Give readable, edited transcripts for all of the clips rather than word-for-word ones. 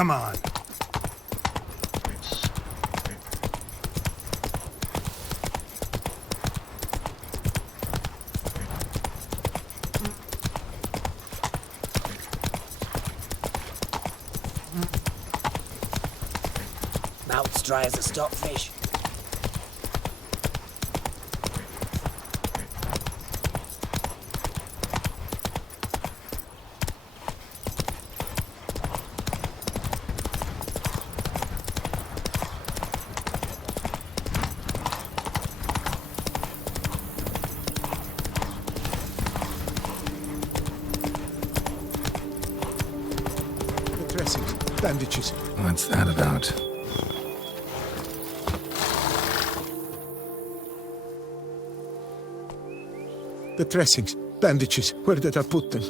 come on. Mouth's dry as a stockfish. The dressings, bandages. What's that about? The dressings, bandages. Where did I put them?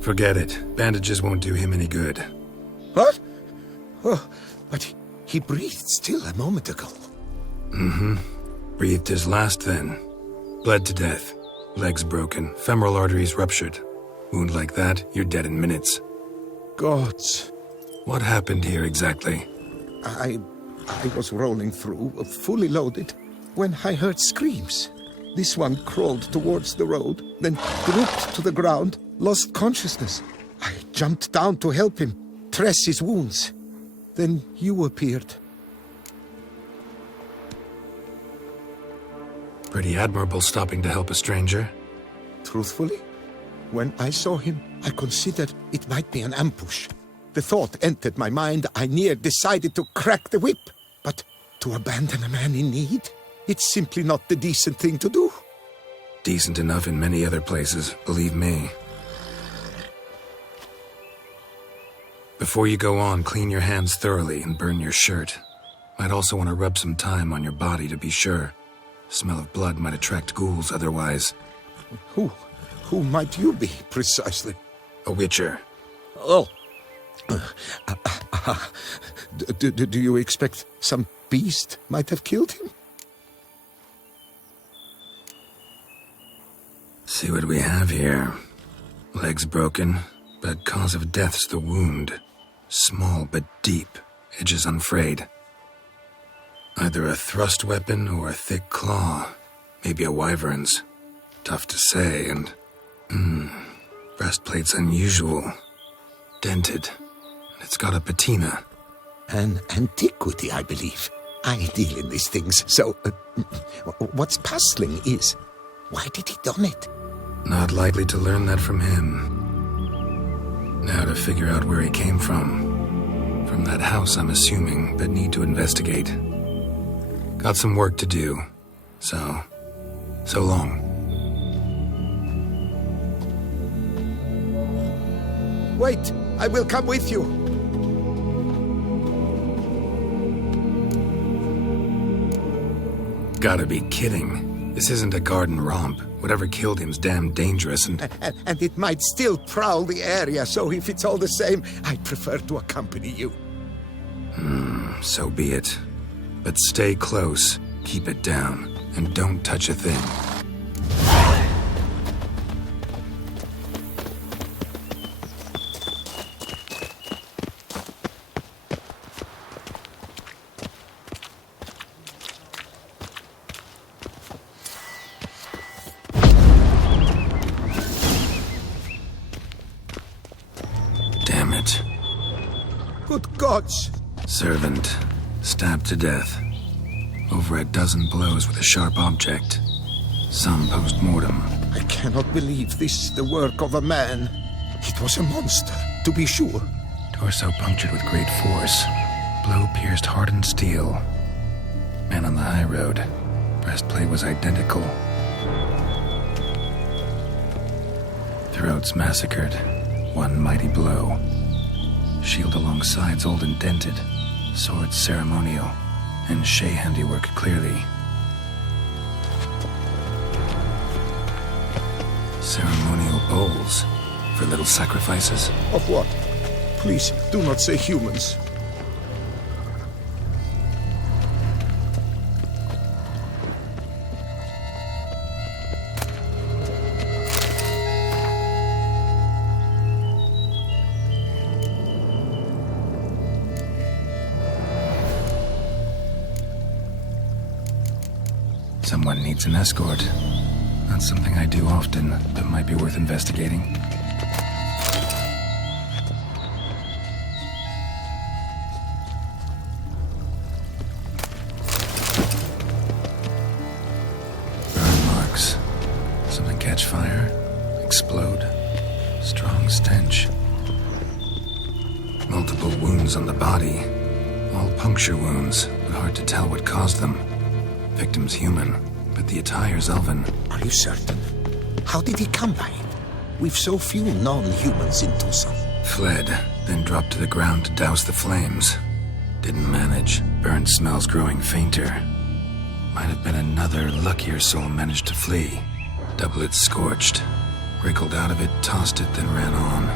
Forget it. Bandages won't do him any good. What? Oh, but he breathed still a moment ago. Mm-hmm. Breathed his last then. Bled to death. Legs broken. Femoral arteries ruptured. Wound like that, you're dead in minutes. Gods. What happened here exactly? I was rolling through, fully loaded, when I heard screams. This one crawled towards the road, then drooped to the ground, lost consciousness. I jumped down to help him, dress his wounds. Then you appeared. Pretty admirable stopping to help a stranger. Truthfully, when I saw him, I considered it might be an ambush. The thought entered my mind, I near decided to crack the whip. But to abandon a man in need? It's simply not the decent thing to do. Decent enough in many other places, believe me. Before you go on, clean your hands thoroughly and burn your shirt. Might also want to rub some thyme on your body to be sure. Smell of blood might attract ghouls otherwise. Who might you be, precisely? A witcher. Oh. Do you expect some beast might have killed him? See what we have here. Legs broken, but cause of death's the wound. Small but deep, edges unfrayed. Either a thrust weapon or a thick claw. Maybe a wyvern's. Tough to say, and... breastplate's unusual. Dented. And it's got a patina. An antiquity, I believe. I deal in these things, so... what's puzzling is... why did he don it? Not likely to learn that from him. Now to figure out where he came from. From that house, I'm assuming, but need to investigate. Got some work to do. So long. Wait, I will come with you. Gotta be kidding. This isn't a garden romp. Whatever killed him's damn dangerous and it might still prowl the area, so if it's all the same, I'd prefer to accompany you. So be it. But stay close, keep it down, and don't touch a thing. Damn it. Good gods! Servant, stabbed to death. Over a dozen blows with a sharp object. Some post-mortem. I cannot believe this is the work of a man. It was a monster, to be sure. Torso punctured with great force. Blow pierced hardened steel. Man on the high road. Breastplate was identical. Throats massacred. One mighty blow. Shield along sides old and dented. Sword ceremonial. And Shea handiwork clearly. Ceremonial bowls. For little sacrifices. Of what? Please, do not say humans. Someone needs an escort. Not something I do often, but might be worth investigating. Burn marks. Something catch fire, explode. Strong stench. Multiple wounds on the body. All puncture wounds, but hard to tell what caused them. Victim's human, but the attire's elven. Are you certain? How did he come by it? We've so few non-humans in Tucson. Fled, then dropped to the ground to douse the flames. Didn't manage. Burnt smells growing fainter. Might have been another luckier soul managed to flee. Doublet scorched. Wriggled out of it, tossed it, then ran on.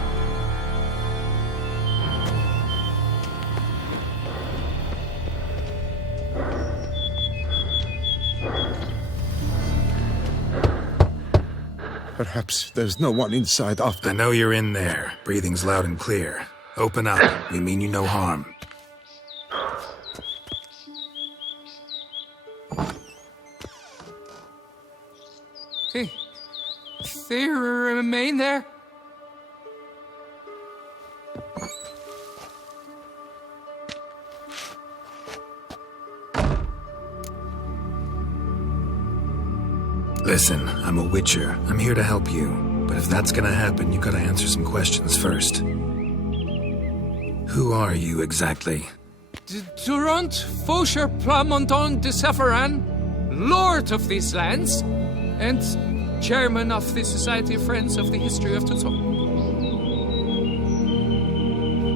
Perhaps there's no one inside after... I know you're in there. Breathing's loud and clear. Open up. We mean you no harm. They remain there? Listen, I'm a witcher. I'm here to help you. But if that's gonna happen, you gotta answer some questions first. Who are you exactly? Durant Faucher Plamondon de Sepharan, Lord of these lands, and Chairman of the Society of Friends of the History of Tucson.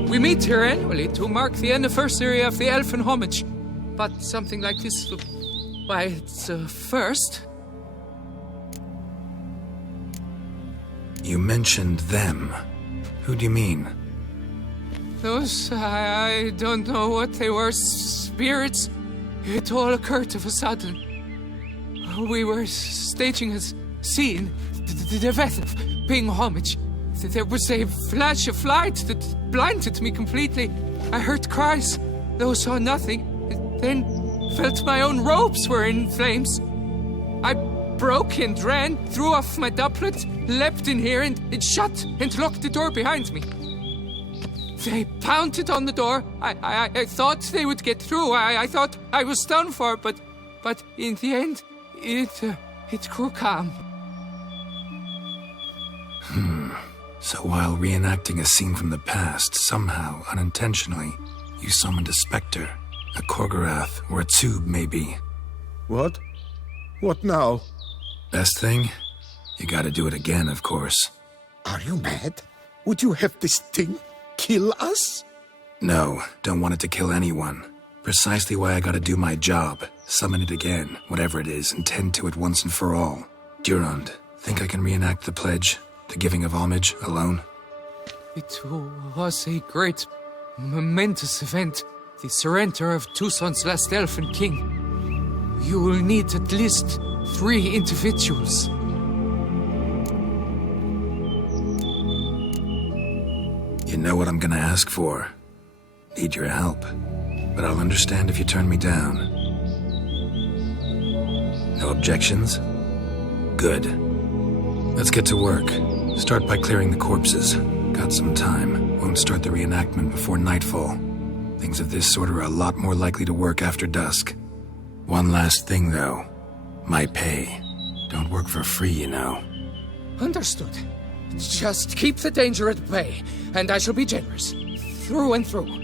We meet here annually to mark the anniversary of the Elfin homage, but something like this, why, it's a first. You mentioned them. Who do you mean? Those, I don't know what they were, spirits. It all occurred of a sudden. We were staging a scene, the death of paying homage. There was a flash of light that blinded me completely. I heard cries, though saw nothing. Then felt my own robes were in flames. I broke and ran, threw off my doublet, leapt in here, and it shut and locked the door behind me. They pounded on the door. I thought they would get through. I thought I was done for, but in the end, it grew calm. So while reenacting a scene from the past, somehow, unintentionally, you summoned a specter, a Korgorath, or a tube, maybe. What? What now? Best thing? You gotta do it again, of course. Are you mad? Would you have this thing kill us? No, don't want it to kill anyone. Precisely why I gotta do my job. Summon it again, whatever it is, and tend to it once and for all. Durand, think I can reenact the pledge? The giving of homage, alone? It was a great, momentous event. The surrender of Tucson's last elfin king. You will need at least 3 individuals. You know what I'm gonna ask for. Need your help. But I'll understand if you turn me down. No objections? Good. Let's get to work. Start by clearing the corpses. Got some time. Won't start the reenactment before nightfall. Things of this sort are a lot more likely to work after dusk. One last thing, though. My pay. Don't work for free, you know. Understood. Just keep the danger at bay, and I shall be generous. Through and through.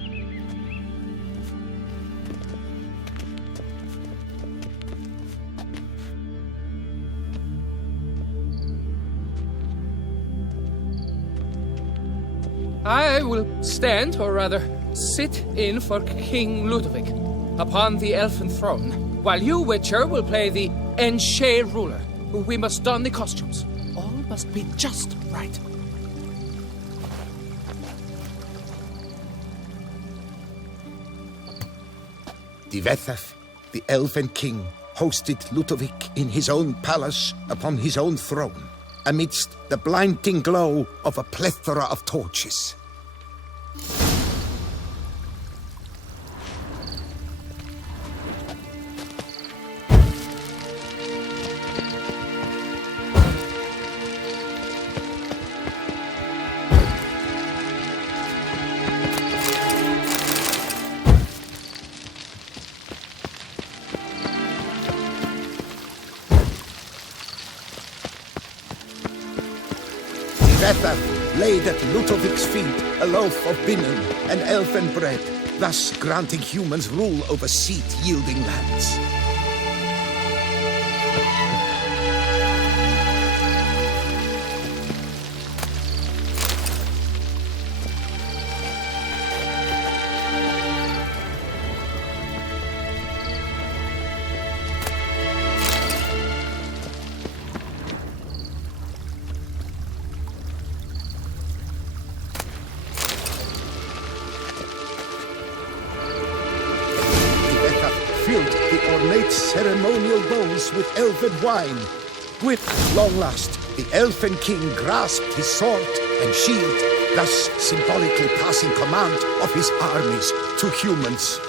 I will stand, or rather, sit in for King Ludovic upon the elfin throne, while you, Witcher, will play the Enche ruler. We must don the costumes. All must be just right. Divethaf, the elven king, hosted Ludovic in his own palace upon his own throne, amidst the blinding glow of a plethora of torches. Vetha laid at Ludovic's feet a loaf of binnen and elfin bread, thus granting humans rule over seed-yielding lands. Filled the ornate ceremonial bowls with elfin wine. With long last, the elfin king grasped his sword and shield, thus symbolically passing command of his armies to humans.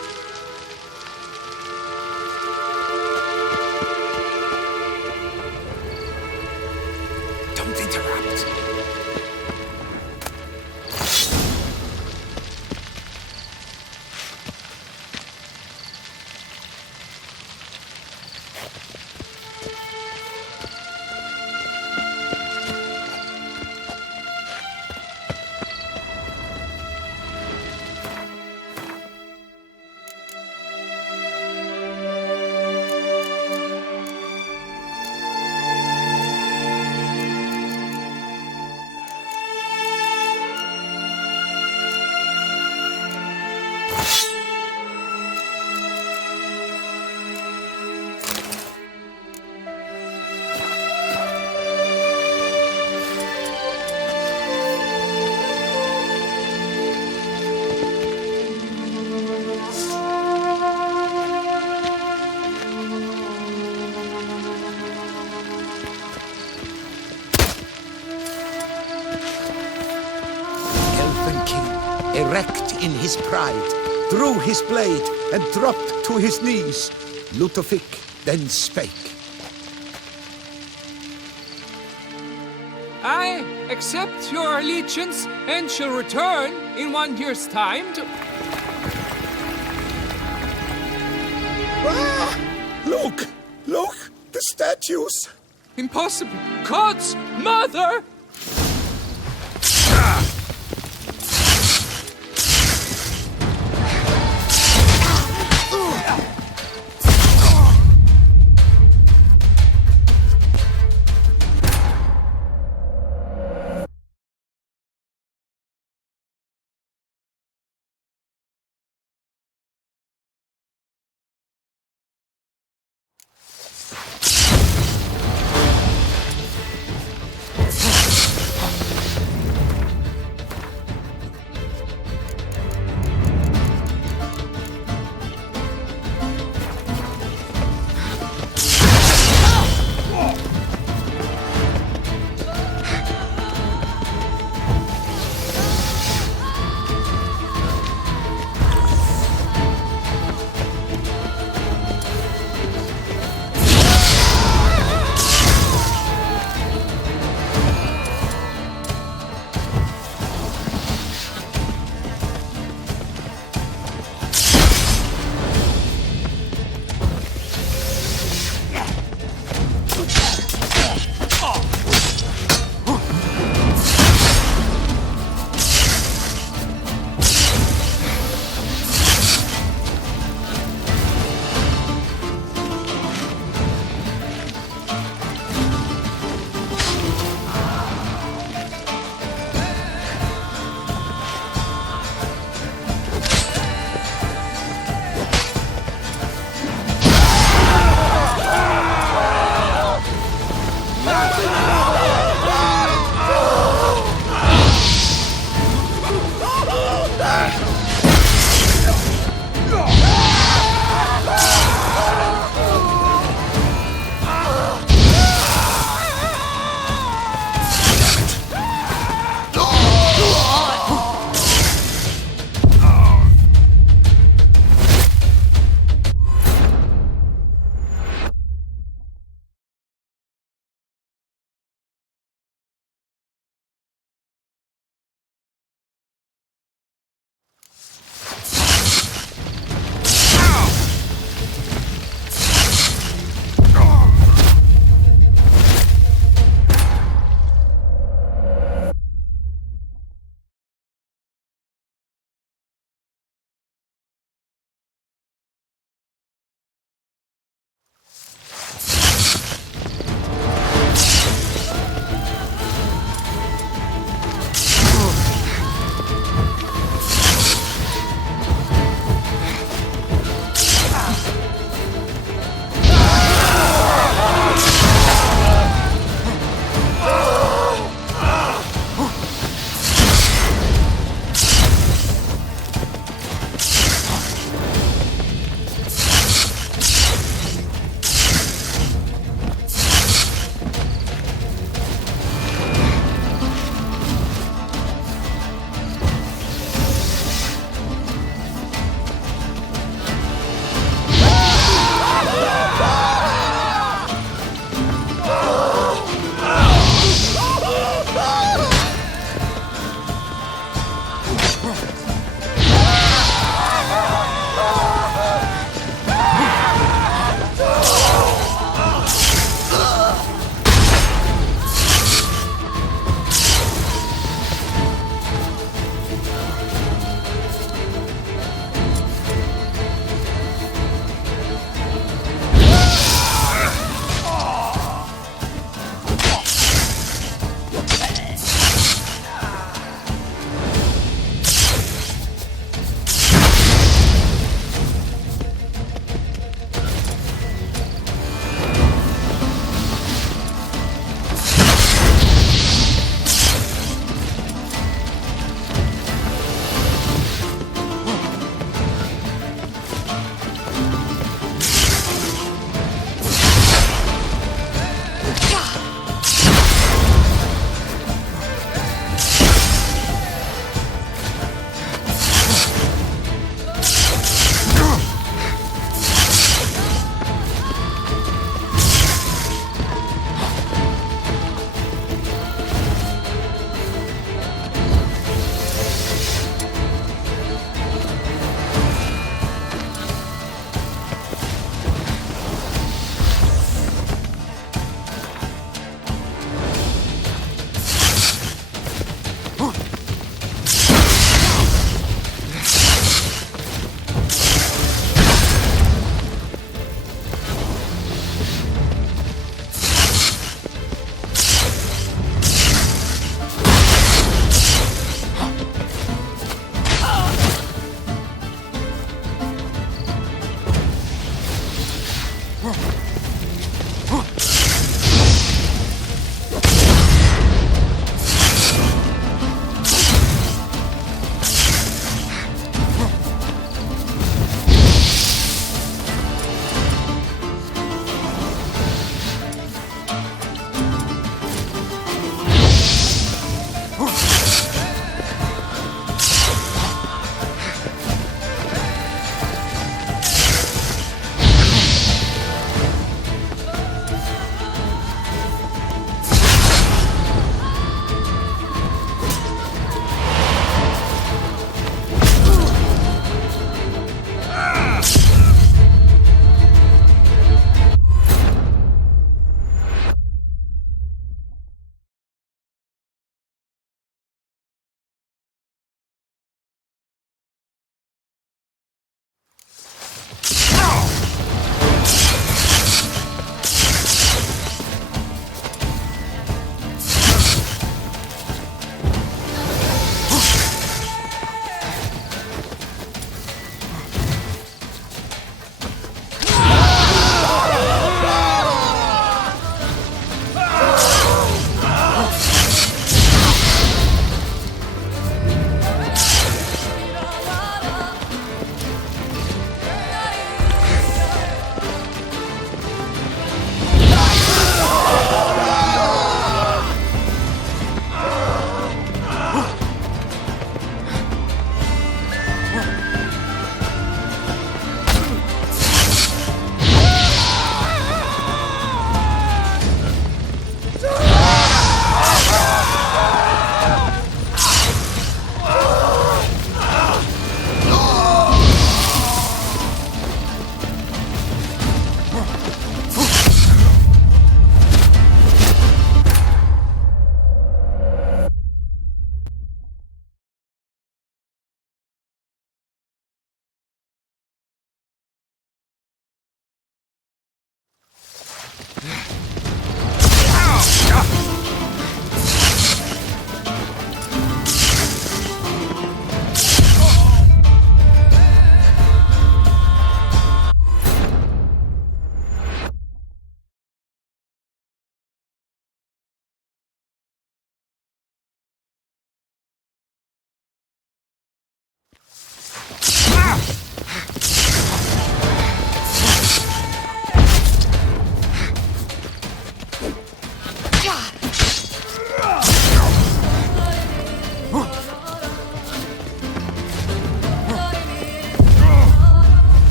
Don't interrupt. Erect in his pride, drew his blade and dropped to his knees. Ludovic then spake. I accept your allegiance and shall return in 1 year's time to... Ah! Look! Look! The statues! Impossible! God's mother!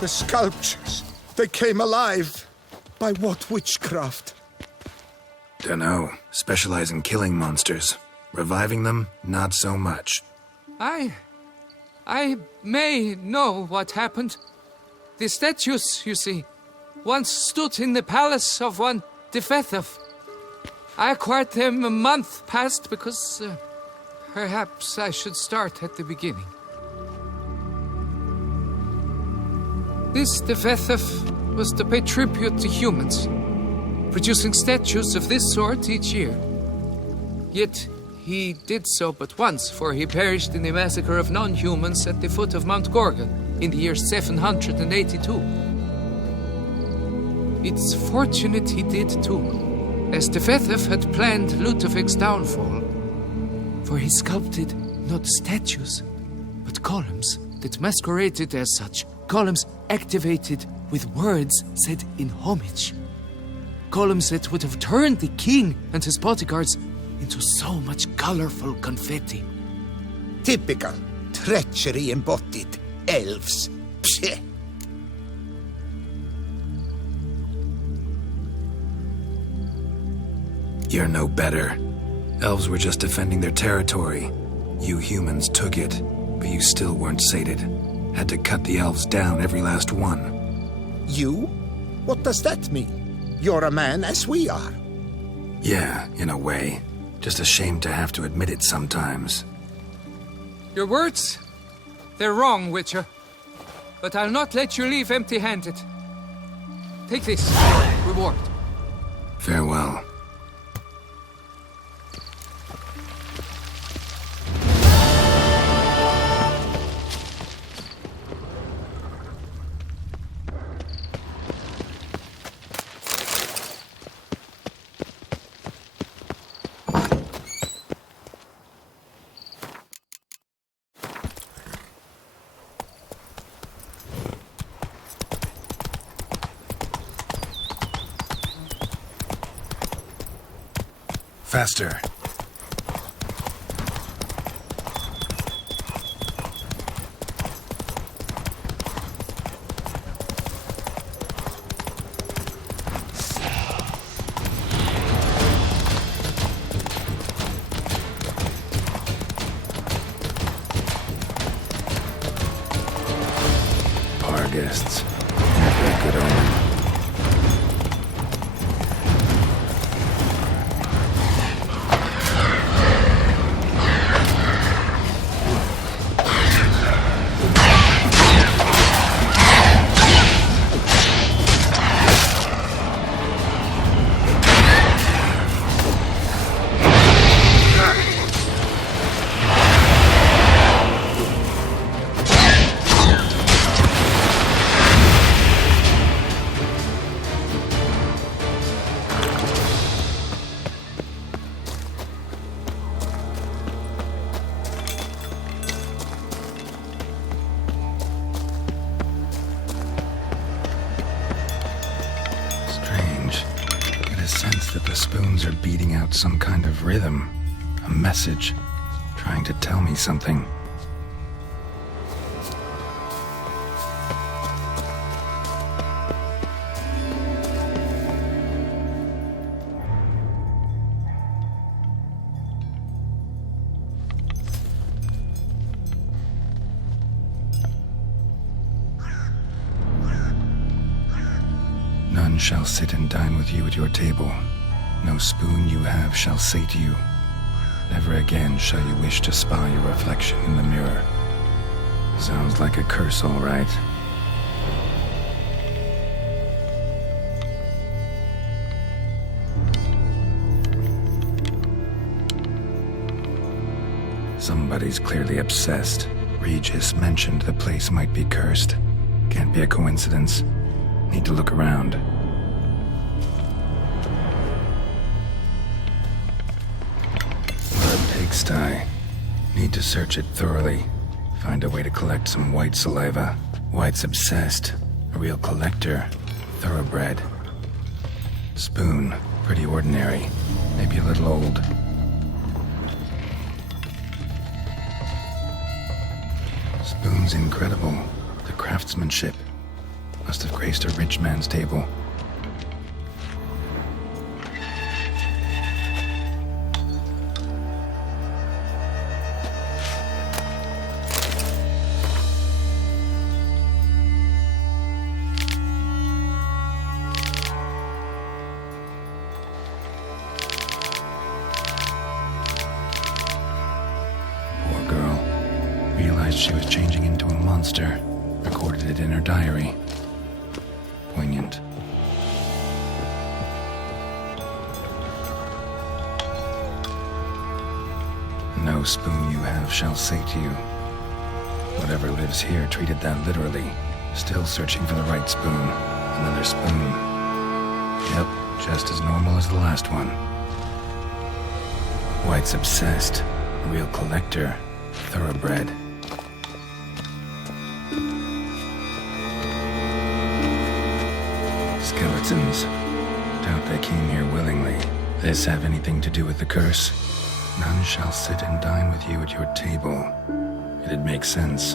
The sculptures, they came alive. By what witchcraft? Dunno. Specialize in killing monsters. Reviving them, not so much. I may know what happened. The statues, you see, once stood in the palace of one Defethov. I acquired them a month past because perhaps I should start at the beginning. This Defethov was to pay tribute to humans, producing statues of this sort each year. Yet he did so but once, for he perished in the massacre of non-humans at the foot of Mount Gorgon in the year 782. It's fortunate he did too, as Defethov had planned Ludovic's downfall. For he sculpted not statues, but columns that masqueraded as such. Columns activated with words said in homage. Columns that would have turned the king and his bodyguards into so much colorful confetti. Typical. Treachery embodied. Elves. Psheh. You're no better. Elves were just defending their territory. You humans took it, but you still weren't sated. Had to cut the elves down, every last one. You? What does that mean? You're a man as we are. Yeah, in a way. Just ashamed to have to admit it sometimes. Your words? They're wrong, Witcher. But I'll not let you leave empty-handed. Take this. Reward. Farewell. Faster. Our guests. Never a good omen. Spoons are beating out some kind of rhythm, a message, trying to tell me something. None shall sit and dine with you at your table. No spoon you have shall say to you, never again shall you wish to spy your reflection in the mirror. Sounds like a curse, all right. Somebody's clearly obsessed. Regis mentioned the place might be cursed. Can't be a coincidence. Need to look around. Pigsty. Need to search it thoroughly. Find a way to collect some white saliva. White's obsessed. A real collector. Thoroughbred. Spoon. Pretty ordinary. Maybe a little old. Spoon's incredible. The craftsmanship. Must have graced a rich man's table. She was changing into a monster. Recorded it in her diary. Poignant. No spoon you have shall say to you. Whatever lives here treated that literally. Still searching for the right spoon. Another spoon. Yep, just as normal as the last one. White's obsessed. Real collector, thoroughbred. Skeletons. Doubt they came here willingly. This have anything to do with the curse? None shall sit and dine with you at your table. It'd make sense.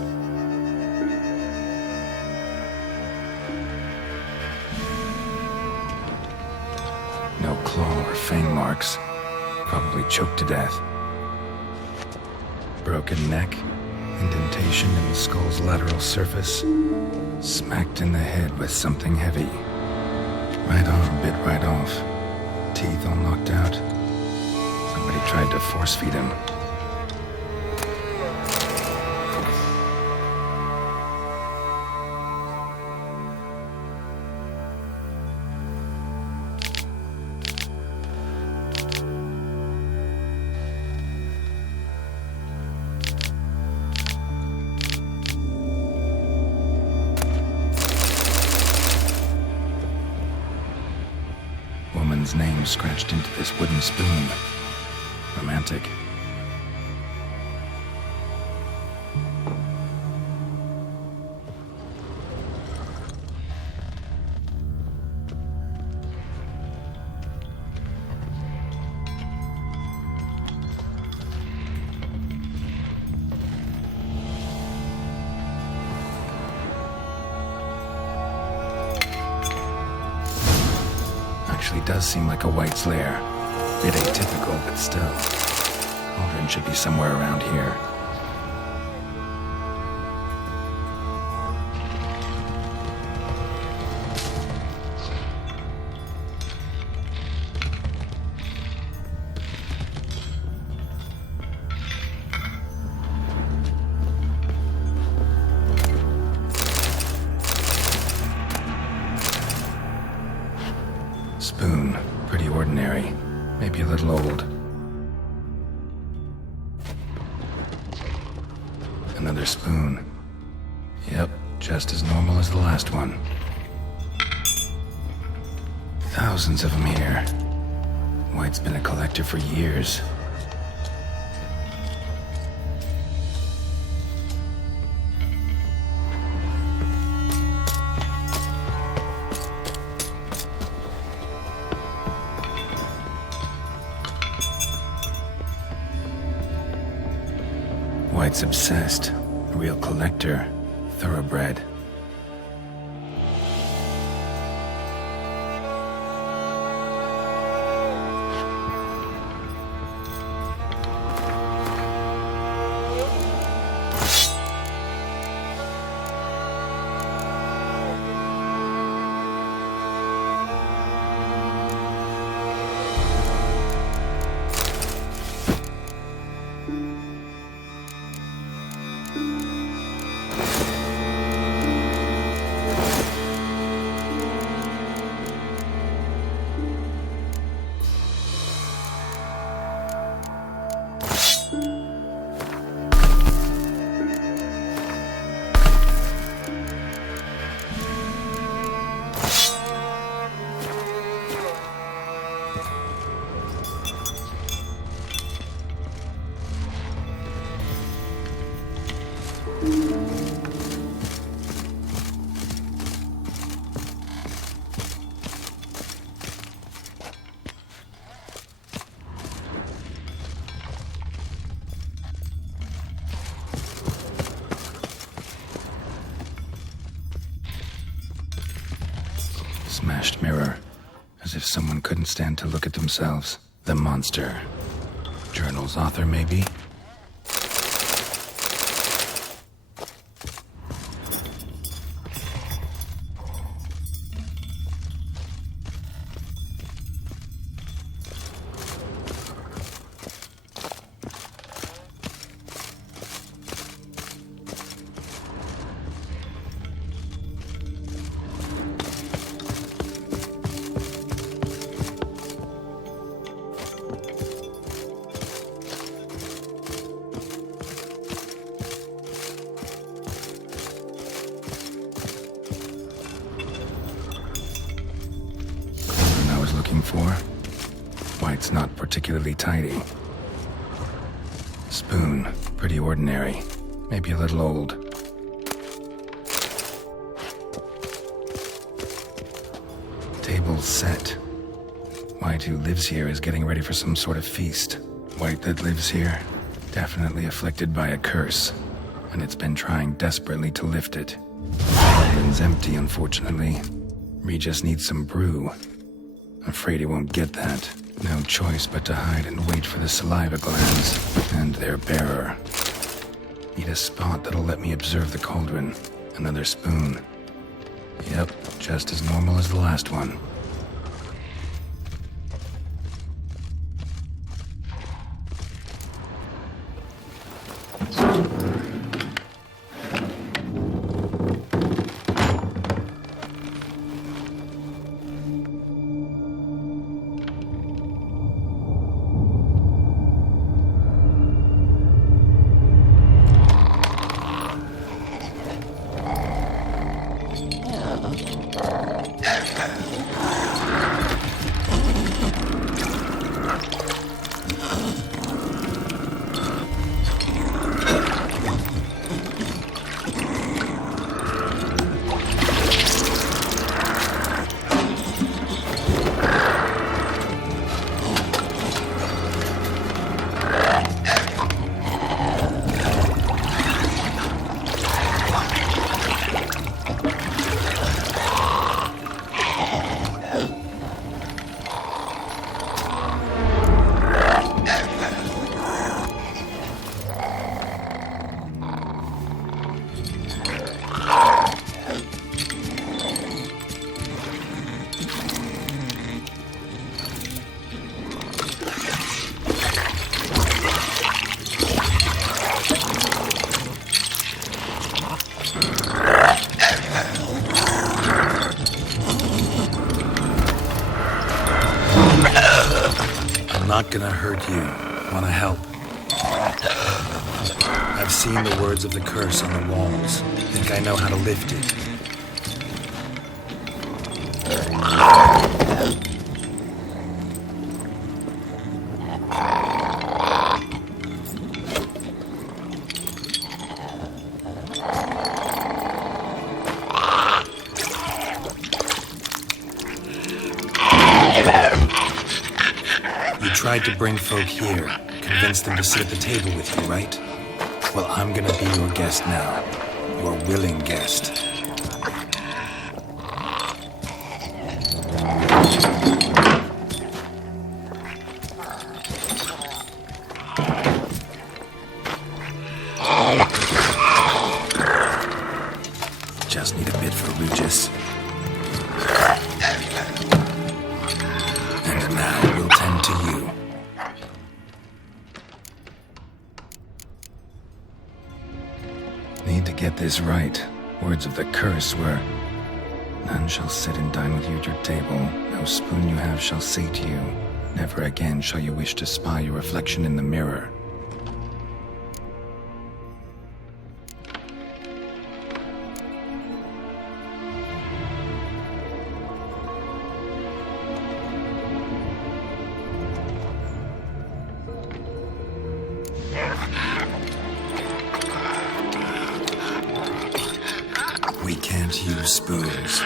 No claw or fang marks. Probably choked to death. Broken neck, indentation in the skull's lateral surface. Smacked in the head with something heavy. Right arm bit right off. Teeth all knocked out. Somebody tried to force feed him. Woman's name scratched into this wooden spoon. Romantic. Actually does seem like a white's lair. Bit atypical, but still. Cauldron should be somewhere around here. Spoon, pretty ordinary. Maybe a little old. Another spoon. Yep, just as normal as the last one. Thousands of them here. White's been a collector for years. White's obsessed. A real collector. Thoroughbred. Smashed mirror. As if someone couldn't stand to look at themselves. The monster. Journal's author, maybe? For. White's not particularly tidy. Spoon. Pretty ordinary. Maybe a little old. Table set. White who lives here is getting ready for some sort of feast. White that lives here, definitely afflicted by a curse, and it's been trying desperately to lift it. Cauldron's empty, unfortunately. Regis needs some brew. Afraid he won't get that. No choice but to hide and wait for the saliva glands and their bearer. Need a spot that'll let me observe the cauldron. Another spoon. Yep, just as normal as the last one. Not gonna hurt you. Wanna help? I've seen the words of the curse on the walls. Think I know how to lift it. Tried to bring folk here, convince them to sit at the table with you, right? Well, I'm gonna be your guest now. Your willing guest. Just need a bit for Regis. And now we'll tend to you. Need to get this right. Words of the curse were, none shall sit and dine with you at your table. No spoon you have shall sate you. Never again shall you wish to spy your reflection in the mirror. We can't use spoons.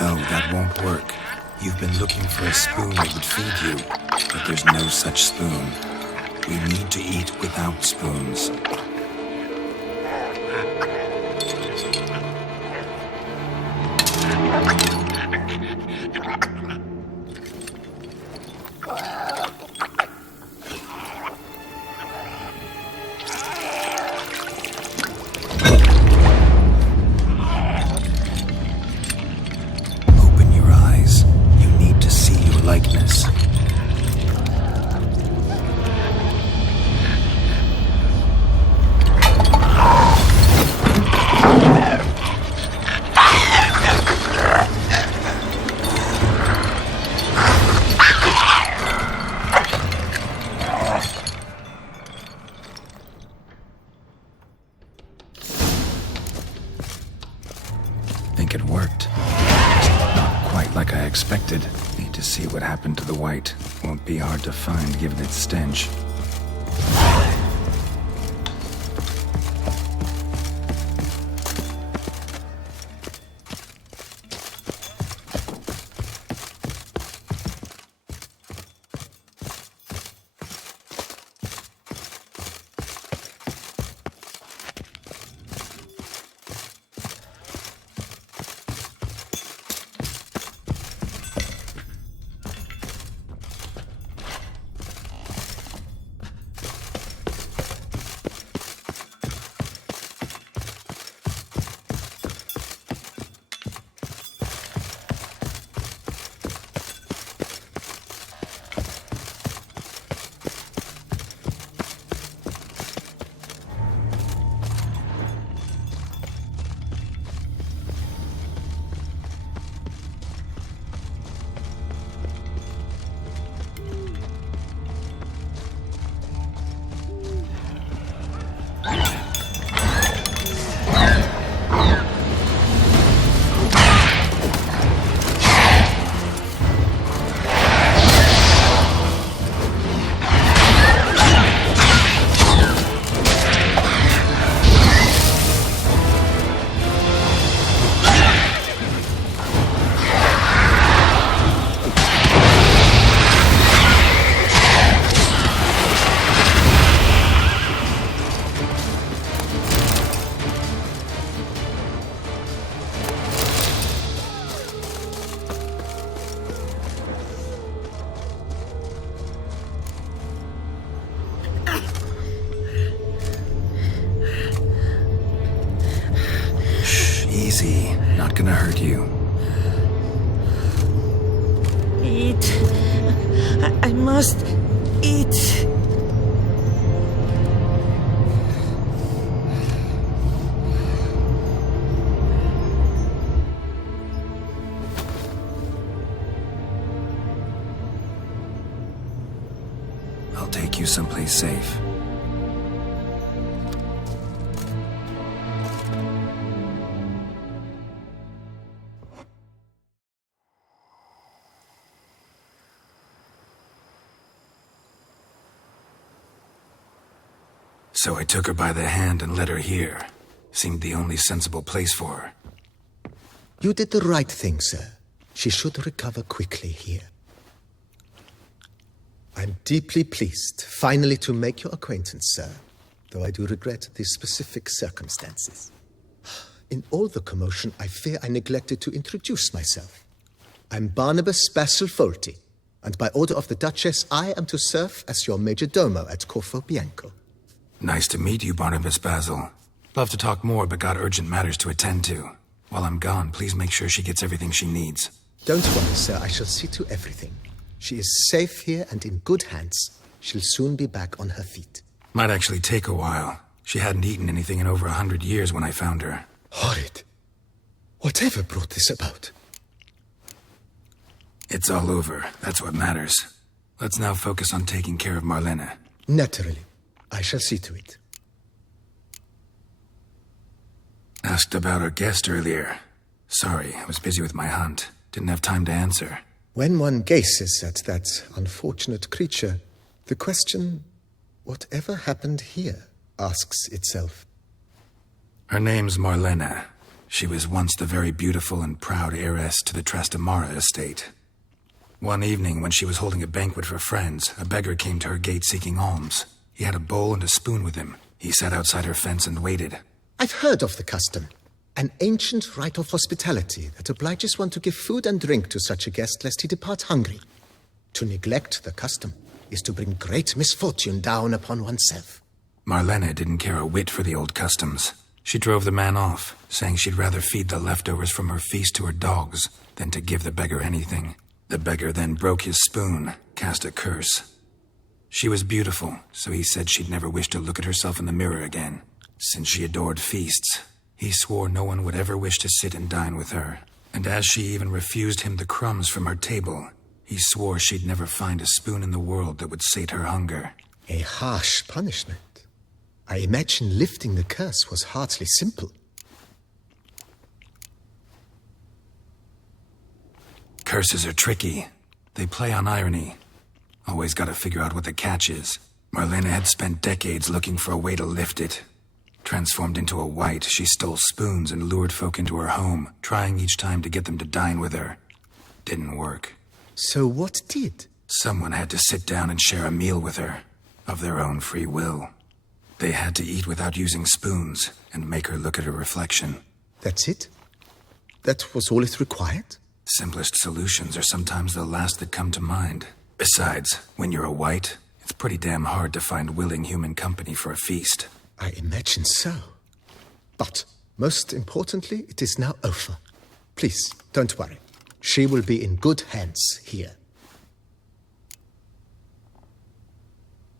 No, that won't work. You've been looking for a spoon that would feed you, but there's no such spoon. We need to eat without spoons. Think it worked. Not quite like I expected. Need to see what happened to the white. Won't be hard to find given its stench. Easy. Not gonna hurt you. Eat. I must eat. I'll take you someplace safe. So I took her by the hand and led her here. Seemed the only sensible place for her. You did the right thing, sir. She should recover quickly here. I'm deeply pleased, finally, to make your acquaintance, sir, though I do regret the specific circumstances. In all the commotion, I fear I neglected to introduce myself. I'm Barnabas Basil-Folty, and by order of the Duchess, I am to serve as your major domo at Corfo Bianco. Nice to meet you, Barnabas Basil. Love to talk more, but got urgent matters to attend to. While I'm gone, please make sure she gets everything she needs. Don't worry, sir. I shall see to everything. She is safe here and in good hands. She'll soon be back on her feet. Might actually take a while. She hadn't eaten anything in over 100 years when I found her. Horrid. Whatever brought this about? It's all over. That's what matters. Let's now focus on taking care of Marlene. Naturally. I shall see to it. Asked about our guest earlier. Sorry, I was busy with my hunt. Didn't have time to answer. When one gazes at that unfortunate creature, the question, whatever happened here, asks itself. Her name's Marlene. She was once the very beautiful and proud heiress to the Trastamara estate. One evening, when she was holding a banquet for friends, a beggar came to her gate seeking alms. He had a bowl and a spoon with him. He sat outside her fence and waited. I've heard of the custom. An ancient rite of hospitality that obliges one to give food and drink to such a guest lest he depart hungry. To neglect the custom is to bring great misfortune down upon oneself. Marlene didn't care a whit for the old customs. She drove the man off, saying she'd rather feed the leftovers from her feast to her dogs than to give the beggar anything. The beggar then broke his spoon, cast a curse. She was beautiful, so he said she'd never wish to look at herself in the mirror again. Since she adored feasts, he swore no one would ever wish to sit and dine with her. And as she even refused him the crumbs from her table, he swore she'd never find a spoon in the world that would sate her hunger. A harsh punishment. I imagine lifting the curse was hardly simple. Curses are tricky. They play on irony. Always gotta figure out what the catch is. Marlene had spent decades looking for a way to lift it. Transformed into a wight, she stole spoons and lured folk into her home, trying each time to get them to dine with her. Didn't work. So what did? Someone had to sit down and share a meal with her, of their own free will. They had to eat without using spoons, and make her look at her reflection. That's it? That was all it required? Simplest solutions are sometimes the last that come to mind. Besides, when you're a wight, it's pretty damn hard to find willing human company for a feast. I imagine so. But, most importantly, it is now over. Please, don't worry. She will be in good hands here.